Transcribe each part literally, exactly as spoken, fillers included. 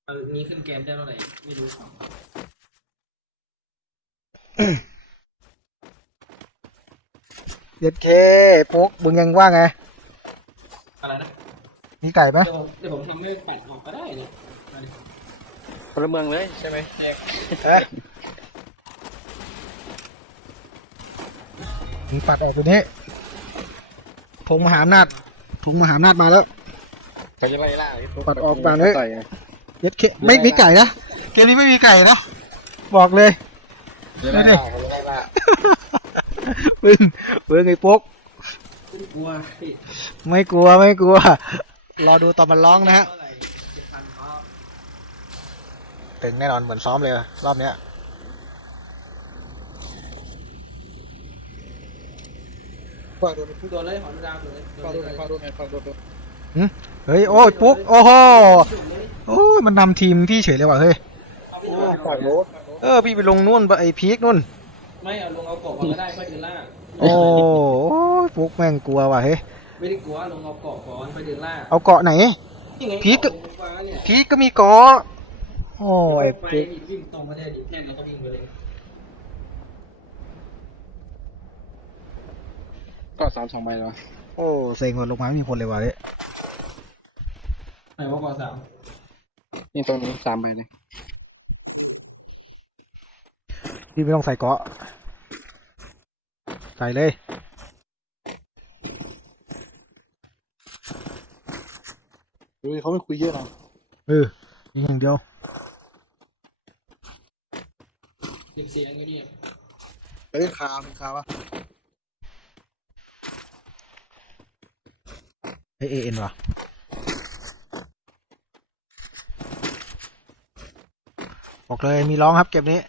อันนี้ขึ้นเกมได้เท่าไหร่ไม่รู้เด็ดเคพกมึงยังว่าไงอะไรนะมีไก่ไหมเดี๋ยวผมเดี๋ยวผมทำให้ปัดออกก็ได้เนี่ยมาดิพลเมืองเลยใช่ไหมแยกเอ๊ะมึงปัดออกตัวนี้ธงมหาอำนาจธงมหาอำนาจมาแล้วเขาจะไล่ล่าปัดออกก่อนเลยต่อยไงเด็ดเคไม่มีไก่นะเกมนี้ไม่มีไก่นะบอกเลยเขาจะไล่ล่าเขาจะไล่ล่าปึ้งปึ้งไอ้พกกลัวพี่ไม่กลัวไม่กลัวรอดูตอนมันร้องนะฮะเท่าไหร่เจ็ดพันครับตึงแน่นอนเหมือนซ้อมเลยรอบเนี้ยฝากดูโดนเลยหอมดาวเลยฟังดูหน่อยฟังดูหน่อยฟังดูหน่อยเฮ้ยโอ้ยปุ๊กโอ้โหโอ้ยมันนำทีมพี่เฉยเลยว่ะเฮ้ยฝากโน้ตเออพี่ไปลงนู่นไอ้พีคนู่นไม่เอาลงเอาเกาะก่อนก็ได้ค่อยเดินล่างโอ้ยปุ๊กแม่งกลัวว่ะเฮ้ยไม่ได้กลัวลงเอาเกาะก่อนค่อยเดินล่างเอาเกาะไหนนี่ไงพีคเกาะลงฟ้าเนี่ยพีคก็มีเกาะโอ้ยไปปุ๊กวิ่งตรงมาได้ดิแน่นเราต้องวิ่งไปเลยก็สามสองใบเลยวะโอ้เซ็งว่ะลงมาไม่มีคนเลยว่ะเฮ้ยไหนว่าเกาะสามนี่ตรงนี้สามใบเลยพี่ไม่ต้องใส่เกาะใส่เลยเฮ้ยเขาไม่คุยเยอะนะเออยิงอย่างเดียวเด็กเสียงอยู่นี่เฮ้ยคามีคาวะเอเอ็นว่ะบอกเลยมีร้องครับเก็บนี้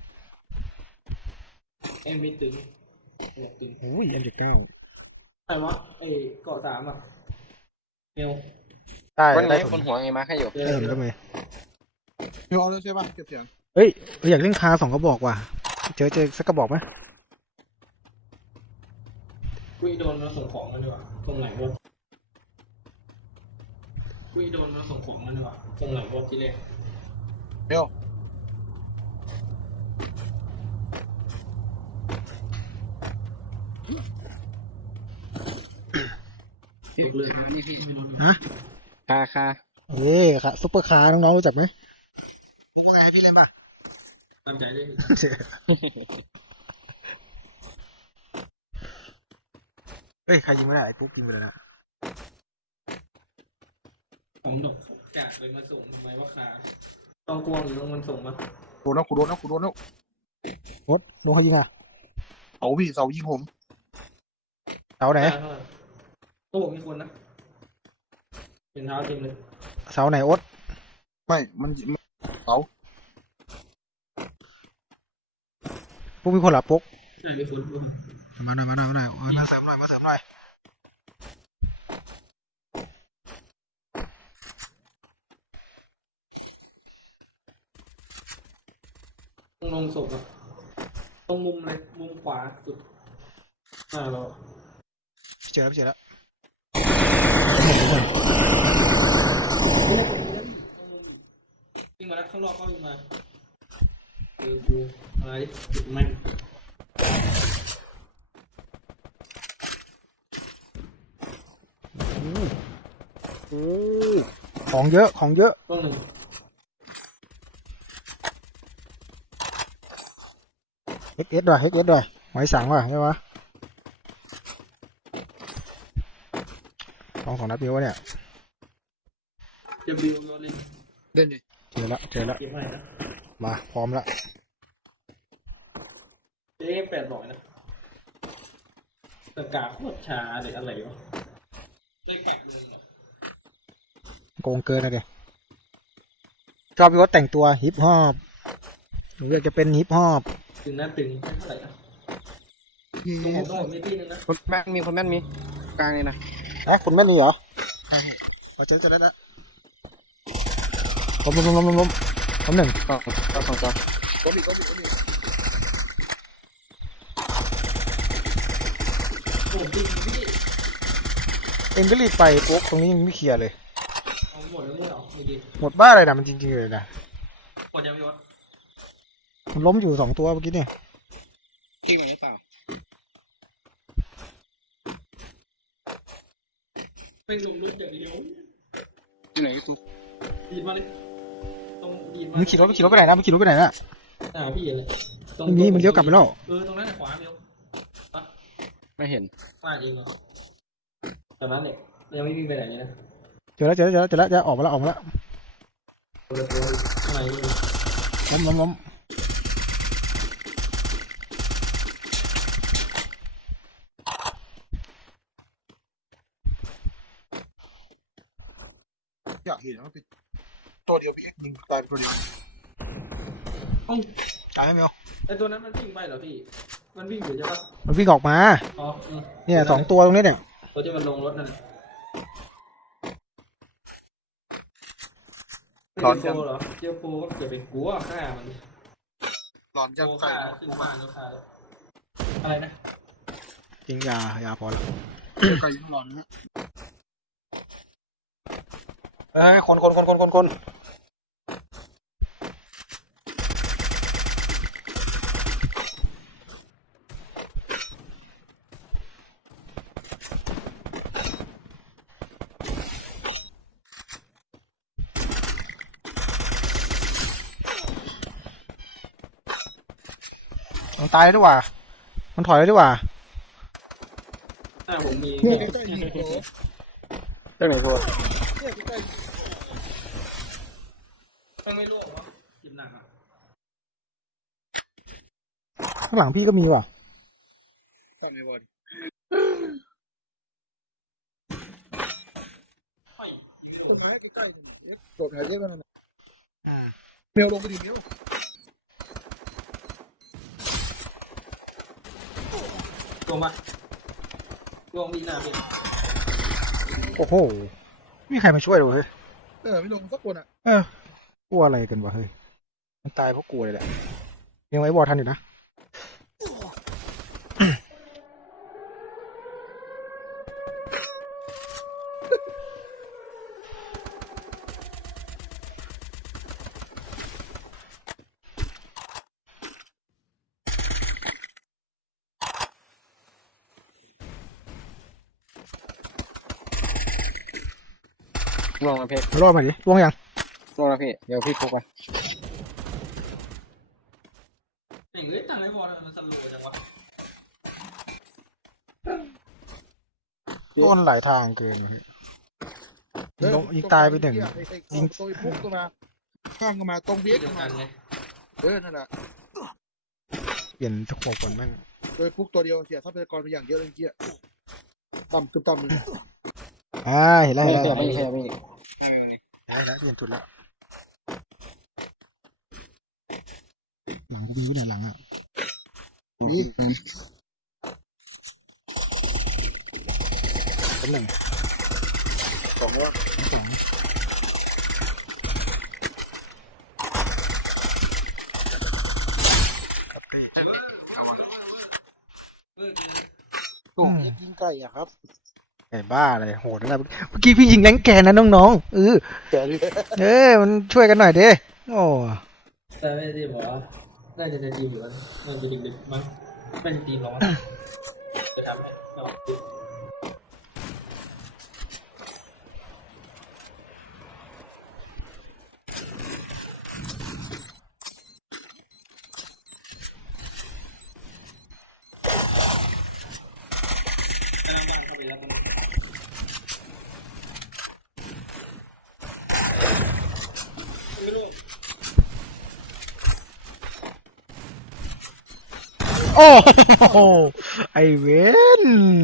เอ็มบีตึงเอ็มตึงโอ้ยเอ็มเจ็ดเก้าไหนวะไอ้เกาะสามอ่ะเมลได้วันไหนได้บนหัวไงมาให้อยู่เจอได้ผมก็มีพี่เอาแล้วใช่ป่ะเก็บเสียงเฮ้ยอยากเล่นคาสองกระบอกว่ะเจอเจอสักกระบอกไหมกุยโดนมาส่งของมันดีกว่าตรงไหนวะกุยโดนมาส่งของมันดีกว่าตรงไหนวะที่แรกเดี๋ยวติดเลยนี่พี่ไม่รู้ฮะคาคาเอ้ยค่ะซุปเปอร์คาร์น้องๆรู้จักไหมผมว่าไงพี่เล่นป่ะตั้งใจได้เฮ้ยใครยิงไม่ได้ไอ้ปุ๊กยิงไปเลยนะผมดกจากเลยมาส่งทำไมวะขาต้องกวงหรือต้องมันส่งมาโดนแล้วกูโดนแล้วกูโดนแล้วโอ๊ตลงเขายิงอ่ะเอาพี่เสายิงผมเสาไหนก็บอกมีคนนะเป็นเท้าเต็มเลยเสาไหนโอ๊ตไม่มันเสาปุ๊กมีคนเหรอปุ๊กใช่มีคนมาหน่อยมาหน่อยมาหน่อยโอ้ยมาเสริมหน่อยมาเสริมหน่อยต้องลงศพอ่ะตรงมุมเลยมุมขวาสุดอ่าเราเจอแล้วเจอแล้ววิ่งมาแล้วข้างนอกก็วิ่งมาเออกูมาดิจุดแม่งของเยอะของเยอะต้องหนึ่งเฮกเอสด้วยเฮกเอสด้วยหอยสังว่ะใช่ปะสองสองนัดเดียววะเนี่ยจะบิวโยนเล่นเล่นดิเจอแล้วเจอแล้วเก็บให้นะมาพร้อมแล้วเจ๊แปดร้อยนะแต่กาโคตรช้าเลยอะไรวะได้ปัดเลยเหรอโกงเกินนะเดี๋ยวชอบพี่ว่าแต่งตัวฮิปฮอปหรืออยากจะเป็นฮิปฮอปตึงหน้าตึงเท่าไหร่นะตรงผมต้องหมดมีที่นึงนะคนแม่นมีคนแม่นมีกลางนี่นะนะคุณไม่มีเหรอเอาเจอเจอแล้วนะล้มล้มล้มล้มล้มล้มหนึ่งก็ก็สองตัวล้มอีกล้มอีกล้มอีกโอ้จริงพี่เอ็งก็รีบไปปุ๊บตรงนี้ยังไม่เคลียร์เลยเอาหมดดแล้วไม่เหรอเมื่อกี้หมดบ้าอะไรนะมันจริงๆเลยนะหมดยังพี่วะมันล้มอยู่สองตัวเมื่อกี้เนี่ยกิ้งไหมเปล่าเป็นลุมลุกอย่างเดียวที่ไหนก็ตู้ดีดมาเลยตรงดีดมามันขี่รถมันขี่รถไปไหนนะมันขี่รถไปไหนนะอ่าพี่เลยตรงไม่มีมันเลี้ยวกลับไปแล้วเออตรงนั้นน่ะขวาเลี้ยวไม่เห็นพลาดเองเหรอตอนนั้นเนี่ยยังไม่วิ่งไปไหนเลยนะเจอแล้วเจอแล้วเจอแล้วเจอแล้วจะออกมาแล้วออกมาแล้วตัวละตัวข้างในนี่ล้มล้มล้มอยากเห็นว่าเป็นตัวเดียวพี่เอ็กซ์ยิงตายตัวเดียวตายไหมเมียวไอตัวนั้นมันวิ่งไปเหรอพี่มันวิ่งอยู่ใช่ปะมันวิ่งออกมาอ๋ออืมเนี่ยสองตัวตรงนี้เนี่ยตัวที่มันลงรถนั่นน่ะร้อนจังเหรอเจียวโฟก็เกิดเป็นกลัวฆ่ามันหลอนจังโฟใส่ฆ่าขึ้นบ้านก็ฆ่าแล้วอะไรนะจริงยายาพอแล้วไก่ยังหลอนนะเฮ้ยคนคนคนคนคนคนมันตายแล้วดีกว่ามันถอยแล้วดีกว่าหน้าผมมีเนี่ยเนี่ยใกล้ๆยิงโผล่เรื่องไหนพวกเนี่ยใกล้ต้องไม่ร่วงเหรอจิบหนักอ่ะข้างหลังพี่ก็มีว่ะๆก่อนไม่บอลเฮ้ยยิงไม่โดต้นนไม้ใกล้ๆเนี่ยโดดหายเยอะกันนะอ่าเมลลงไปดิเมลลงมาลงมีหน้าพี่โอ้โหไม่มีใครมาช่วยเลยเฮ้ยเออไม่ลงสักคนอ่ะเออกลัวอะไรกันวะเฮ้ยมันตายเพราะกลัวเลยแหละยังไว้บอลทันอยู่นะลงนะพี่รอดมาดิล่วงยังลงนะพี่เดี๋ยวพี่พกไปเฮ้ยตั้งไอ้บอลมันสโลว์จังวะต้นหลายทางเกินยิงลงยิงตายไปหนึ่งยิงตัวปุ๊บก็มาข้างก็มาตรงเบียเดีกยวมากันไงเออนั่นแหละเปลี่ยนทุกหัวก่อนแม่งโดยปุ๊กตัวเดียวเสียทรัพยากรไปอย่างเยอะเลยเมื่อกี้ต่ำตุ้มต่ำเลยอ่าเห็นแล้วเห็นแล้วไม่ขยับไม่ไม่ไม่ไม่เห็นแล้วเปลี่ยนจุดแล้วหลังก็มีไว้เนี่ยหลังอ่ะนี่ต้นหนึ่งสองว่าสองเออเกินถูกยิงไก่อะครับไอ้บ้าอะไรโหดนะเมื่อกี้พี่ยิงแรงแกนนะน้องๆเออแกดิเอ้ยมันช่วยกันหน่อยดิโอ้แต่ไม่ได้บอกว่าน่าจะจะทีมอยู่แล้วน่าจะดึกๆมั้งไม่ใช่ทีมหรอกจะทำให้เรากำลังบ้านเข้าไปแล้วกันไม่รู้โอ้โหไอเวน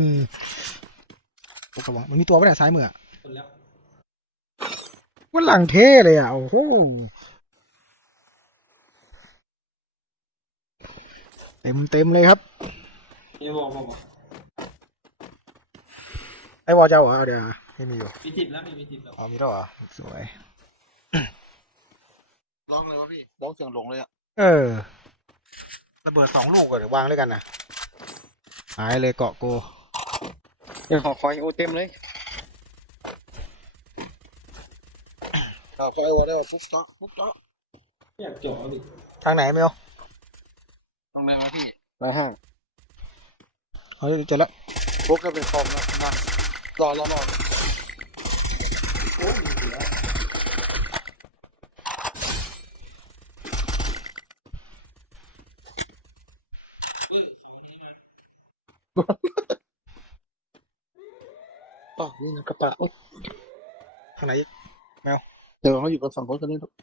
โอ้กระวังมันมีตัวปะเนี่ยซ้ายมืออะคนแล้วว่าหลังเท่เลยอ่ะโอ้โหเต็มเต็มเลยครับนี่บอกบอกบอกไอ้วอลเจ้าเหรอเอาเดี๋ยวให้มีอยู่มีติดแล้วมีมีติดแล้วอ๋อมีแล้วเหรอสวยร้องเลยวะพี่ร้องเสียงหลงเลยอะเออระเบิดสองลูกก่อนเดี๋ยววางด้วยกันนะหายเลยเกาะโกเดี๋ยวขอคอยโอเต็มเลยอ่าไฟโอได้ปุ๊บเจาะปุ๊บเจาะไม่อยากเจาะดิทางไหนเมลตรงไหนมาพี่ร้อยห้าเอาเจอแล้วปุ๊บก็เป็นคอมแล้วนะรอรอรอโอ้ยมีเหลือเฮ้ยของนี้นะอ๋อนี่นะกระปะโอ๊ยทางไหนเดี๋ยวเขาอยู่กันสองคนกันนี่ลูก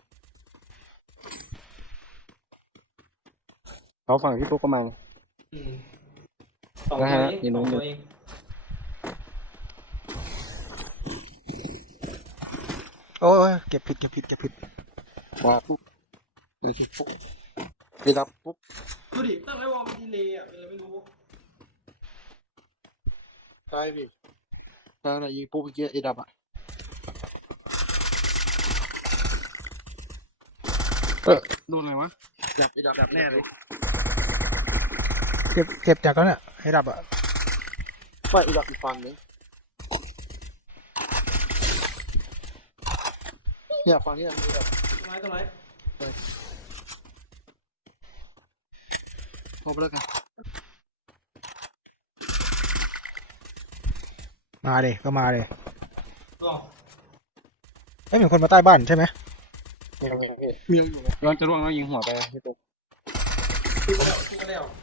เขาฝั่งพี่ปุ๊กก็มาอืมสองนะตัวฮะเองอยู่สนู้องนตัวเองโอ้ยเก็บผิดเก็บผิดเก็บผิดมาปุ๊บเดี๋ยวสิปุ๊บเดี๋ยวดับปุ๊บดูดิตั้งไว้วอลมันดีเลยอ่ะเลยไม่รู้ตายพี่ตายไหนยิงปุ๊บเมื่อกี้เอดับอ่ะเออโดนอะไรวะดับเอดับดับแน่เลยเก็บเก็บจากแล้วเนี่ยให้ดับอ่ะไม่เอดับอีกฝั่งนึงเนี่ยฝั่งนี้มีแบบต้นไม้ต้นไม้โทรไปแล้วกันมาเลยก็มาเลยลองเอ้ยมีคนมาใต้บ้านใช่ไหมยังยังพี่มีอยู่ไหมย้อนจะร่วงแล้วยิงหัวไปพี่ปุ๊กคือก็คือก็แล้ว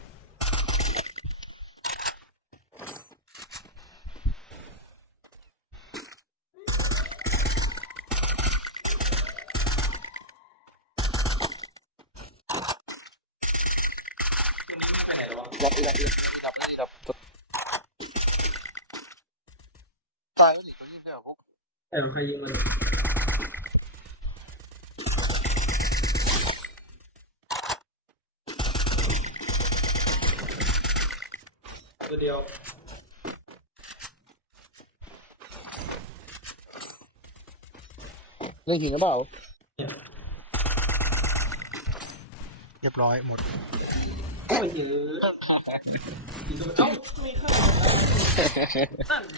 ตัวนี้ไม่ไปไหนหรอวะดับเอดับเอดับเอดับตายแล้วนี่ตัวนี้ได้หรอปุ๊บแต่ใครยิงมันตัวเดียวเล่นหินหรือเปล่าเรียบร้อยหมดโอ้ยเยอะยิงตัวเอ้าไม่เข้านั่น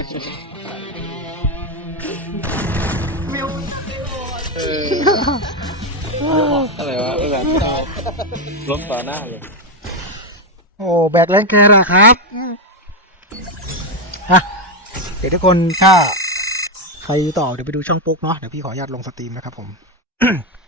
มิวเอออะไรวะเออแบบล้มต่อหน้าเลยโอ้แบกแรงเกินอะครับอืมฮะเดี๋ยวทุกคนถ้าใครต่อเดี๋ยวไปดูช่องปุ๊กเนาะเดี๋ยวพี่ขออนุญาตลงสตรีมนะครับผม